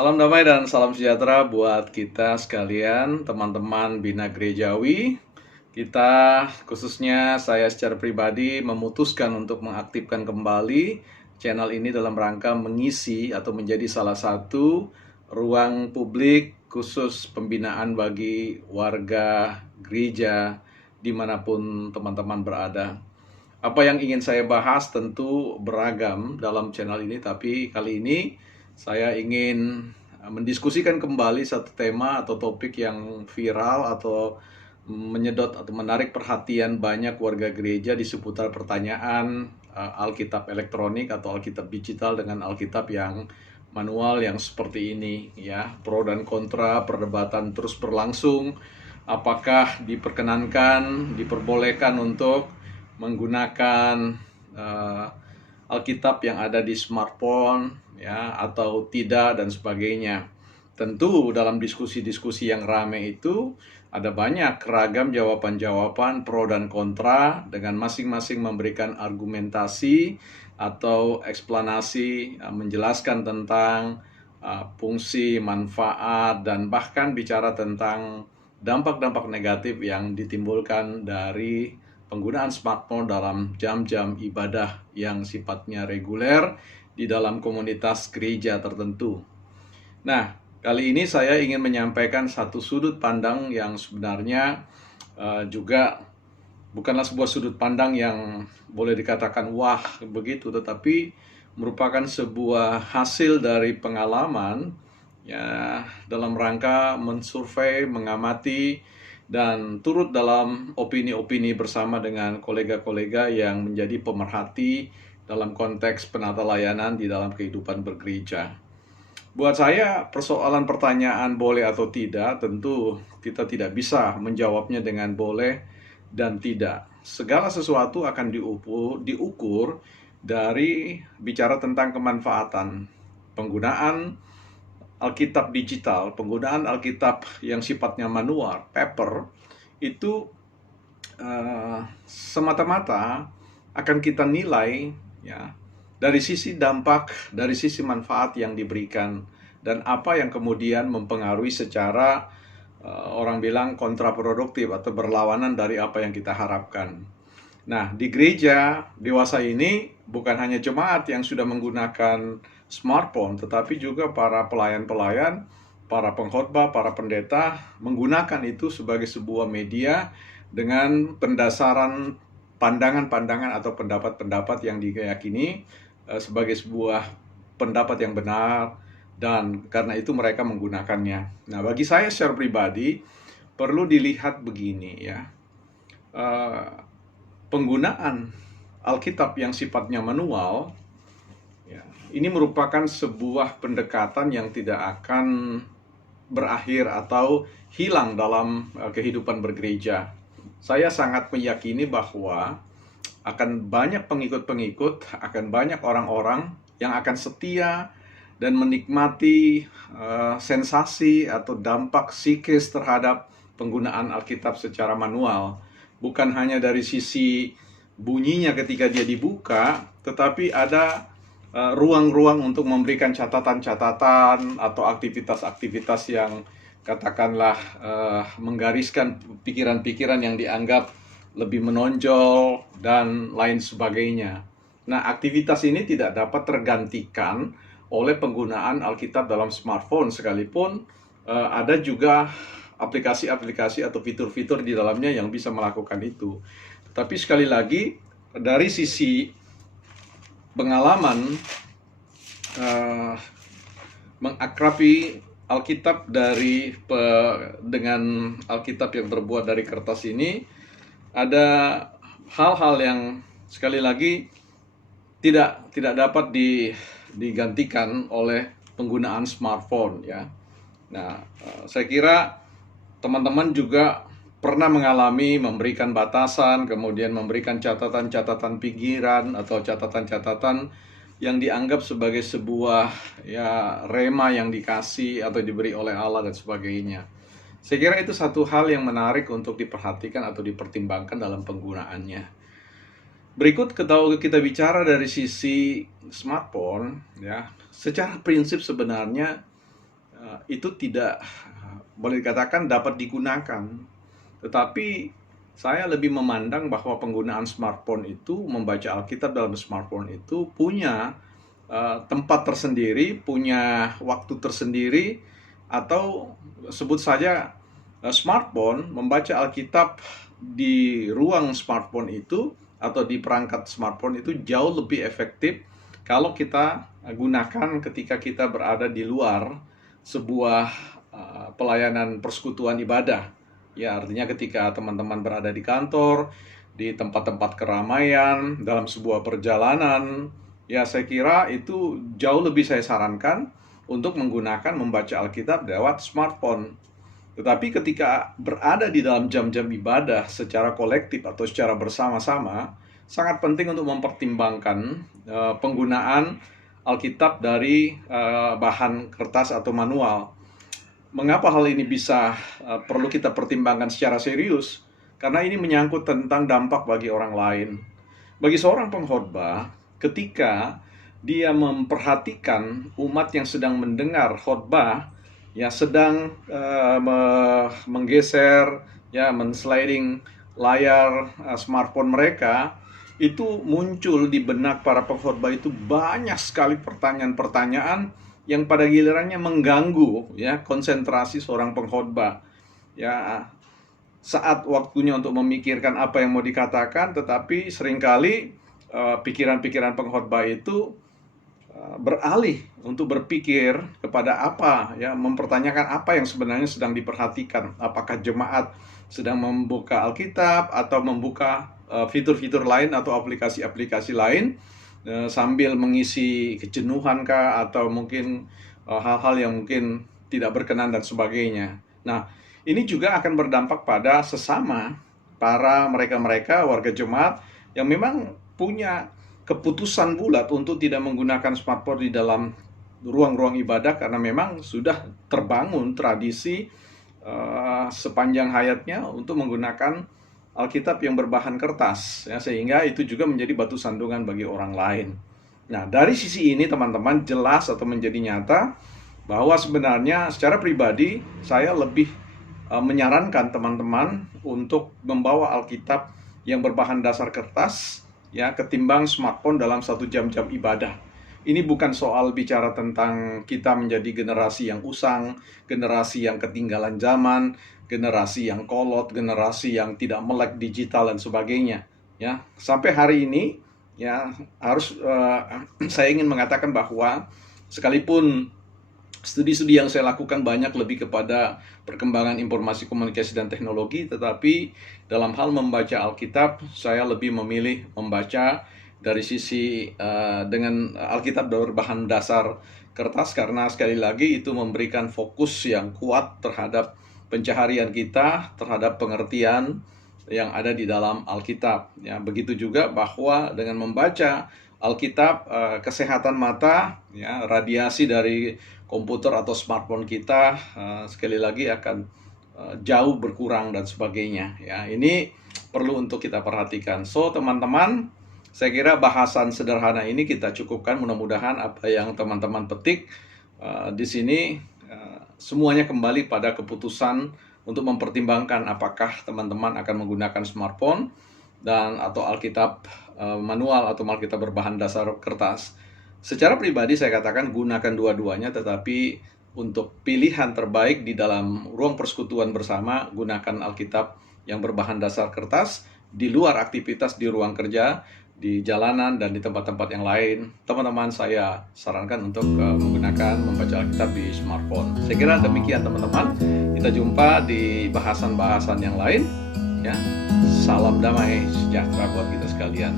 Salam damai dan salam sejahtera buat kita sekalian, teman-teman Bina Gerejawi. Kita, khususnya saya secara pribadi, memutuskan untuk mengaktifkan kembali channel ini dalam rangka mengisi atau menjadi salah satu ruang publik khusus pembinaan bagi warga gereja dimanapun teman-teman berada. Apa yang ingin saya bahas tentu beragam dalam channel ini, tapi kali ini saya ingin mendiskusikan kembali satu tema atau topik yang viral atau menyedot atau menarik perhatian banyak warga gereja di seputar pertanyaan Alkitab elektronik atau Alkitab digital dengan Alkitab yang manual yang seperti ini, ya. Pro dan kontra, perdebatan terus berlangsung. Apakah diperbolehkan untuk menggunakan Alkitab yang ada di smartphone, ya, atau tidak, dan sebagainya. Tentu dalam diskusi-diskusi yang ramai itu ada banyak ragam jawaban-jawaban pro dan kontra dengan masing-masing memberikan argumentasi atau eksplanasi, menjelaskan tentang fungsi, manfaat, dan bahkan bicara tentang dampak-dampak negatif yang ditimbulkan dari penggunaan smartphone dalam jam-jam ibadah yang sifatnya reguler di dalam komunitas gereja tertentu. Nah, kali ini saya ingin menyampaikan satu sudut pandang yang sebenarnya juga bukanlah sebuah sudut pandang yang boleh dikatakan wah begitu, tetapi merupakan sebuah hasil dari pengalaman, ya, dalam rangka mensurvei, mengamati, dan turut dalam opini-opini bersama dengan kolega-kolega yang menjadi pemerhati dalam konteks penata layanan di dalam kehidupan bergereja. Buat saya, persoalan pertanyaan boleh atau tidak, tentu kita tidak bisa menjawabnya dengan boleh dan tidak. Segala sesuatu akan diukur dari bicara tentang kemanfaatan penggunaan Alkitab digital, penggunaan Alkitab yang sifatnya manual, paper, itu semata-mata akan kita nilai, ya, dari sisi dampak, dari sisi manfaat yang diberikan, dan apa yang kemudian mempengaruhi secara orang bilang kontraproduktif atau berlawanan dari apa yang kita harapkan. Nah, di gereja dewasa ini bukan hanya jemaat yang sudah menggunakan smartphone, tetapi juga para pelayan-pelayan, para pengkhotbah, para pendeta menggunakan itu sebagai sebuah media dengan pendasaran pandangan-pandangan atau pendapat-pendapat yang diyakini sebagai sebuah pendapat yang benar, dan karena itu mereka menggunakannya. Nah, bagi saya secara pribadi perlu dilihat begini, ya. Penggunaan Alkitab yang sifatnya manual, ya, ini merupakan sebuah pendekatan yang tidak akan berakhir atau hilang dalam kehidupan bergereja. Saya sangat meyakini bahwa akan banyak pengikut-pengikut, akan banyak orang-orang yang akan setia dan menikmati sensasi atau dampak psikis terhadap penggunaan Alkitab secara manual. Bukan hanya dari sisi bunyinya ketika dia dibuka, tetapi ada ruang-ruang untuk memberikan catatan-catatan atau aktivitas-aktivitas yang katakanlah menggariskan pikiran-pikiran yang dianggap lebih menonjol dan lain sebagainya. Nah, aktivitas ini tidak dapat tergantikan oleh penggunaan Alkitab dalam smartphone, sekalipun ada juga aplikasi-aplikasi atau fitur-fitur di dalamnya yang bisa melakukan itu. Tapi sekali lagi, dari sisi pengalaman mengakrabi Alkitab dengan Alkitab yang terbuat dari kertas ini, ada hal-hal yang sekali lagi tidak dapat digantikan oleh penggunaan smartphone, ya. Nah, saya kira teman-teman juga pernah mengalami memberikan batasan, kemudian memberikan catatan-catatan pikiran atau catatan-catatan yang dianggap sebagai sebuah, ya, rema yang dikasih atau diberi oleh Allah dan sebagainya. Saya kira itu satu hal yang menarik untuk diperhatikan atau dipertimbangkan dalam penggunaannya. Berikut kalau kita bicara dari sisi smartphone, ya, secara prinsip sebenarnya itu tidak boleh dikatakan dapat digunakan. Tetapi saya lebih memandang bahwa penggunaan smartphone itu, membaca Alkitab dalam smartphone itu punya tempat tersendiri, punya waktu tersendiri, atau sebut saja smartphone, membaca Alkitab di ruang smartphone itu atau di perangkat smartphone itu jauh lebih efektif kalau kita gunakan ketika kita berada di luar sebuah pelayanan persekutuan ibadah. Ya, artinya ketika teman-teman berada di kantor, di tempat-tempat keramaian, dalam sebuah perjalanan, ya saya kira itu jauh lebih saya sarankan untuk menggunakan membaca Alkitab lewat smartphone. Tetapi ketika berada di dalam jam-jam ibadah secara kolektif atau secara bersama-sama, sangat penting untuk mempertimbangkan penggunaan Alkitab dari bahan kertas atau manual. Mengapa hal ini bisa perlu kita pertimbangkan secara serius? Karena ini menyangkut tentang dampak bagi orang lain. Bagi seorang pengkhotbah, ketika dia memperhatikan umat yang sedang mendengar khotbah, ya sedang menggeser, ya mensliding layar smartphone mereka, itu muncul di benak para pengkhotbah itu banyak sekali pertanyaan-pertanyaan yang pada gilirannya mengganggu ya konsentrasi seorang pengkhotbah. Ya, saat waktunya untuk memikirkan apa yang mau dikatakan, tetapi seringkali pikiran-pikiran pengkhotbah itu beralih untuk berpikir kepada apa, ya, mempertanyakan apa yang sebenarnya sedang diperhatikan. Apakah jemaat sedang membuka Alkitab atau membuka fitur-fitur lain atau aplikasi-aplikasi lain sambil mengisi kejenuhan kah, atau mungkin hal-hal yang mungkin tidak berkenan dan sebagainya. Nah, ini juga akan berdampak pada sesama para mereka-mereka warga jemaat yang memang punya keputusan bulat untuk tidak menggunakan smartphone di dalam ruang-ruang ibadah, karena memang sudah terbangun tradisi sepanjang hayatnya untuk menggunakan Alkitab yang berbahan kertas, ya, sehingga itu juga menjadi batu sandungan bagi orang lain. Nah, dari sisi ini teman-teman jelas atau menjadi nyata bahwa sebenarnya secara pribadi saya lebih menyarankan teman-teman untuk membawa Alkitab yang berbahan dasar kertas, ya, ketimbang smartphone dalam satu jam-jam ibadah. Ini bukan soal bicara tentang kita menjadi generasi yang usang, generasi yang ketinggalan zaman, generasi yang kolot, generasi yang tidak melek digital dan sebagainya. Ya, sampai hari ini, ya, harus saya ingin mengatakan bahwa sekalipun studi-studi yang saya lakukan banyak lebih kepada perkembangan informasi komunikasi dan teknologi, tetapi dalam hal membaca Alkitab, saya lebih memilih membaca dari sisi dengan Alkitab berbahan dasar kertas, karena sekali lagi itu memberikan fokus yang kuat terhadap pencaharian kita, terhadap pengertian yang ada di dalam Alkitab. Ya, begitu juga bahwa dengan membaca Alkitab, kesehatan mata, ya, radiasi dari komputer atau smartphone kita sekali lagi akan jauh berkurang dan sebagainya. Ya, ini perlu untuk kita perhatikan. So, teman-teman, saya kira bahasan sederhana ini kita cukupkan. Mudah-mudahan apa yang teman-teman petik di sini semuanya kembali pada keputusan untuk mempertimbangkan apakah teman-teman akan menggunakan smartphone dan atau Alkitab manual atau Alkitab berbahan dasar kertas. Secara pribadi saya katakan gunakan dua-duanya, tetapi untuk pilihan terbaik di dalam ruang persekutuan bersama, gunakan Alkitab yang berbahan dasar kertas di luar aktivitas di ruang kerja, di jalanan, dan di tempat-tempat yang lain. Teman-teman, saya sarankan untuk menggunakan membaca Alkitab di smartphone. Saya kira demikian teman-teman. Kita jumpa di bahasan-bahasan yang lain. Ya, salam damai sejahtera buat kita sekalian.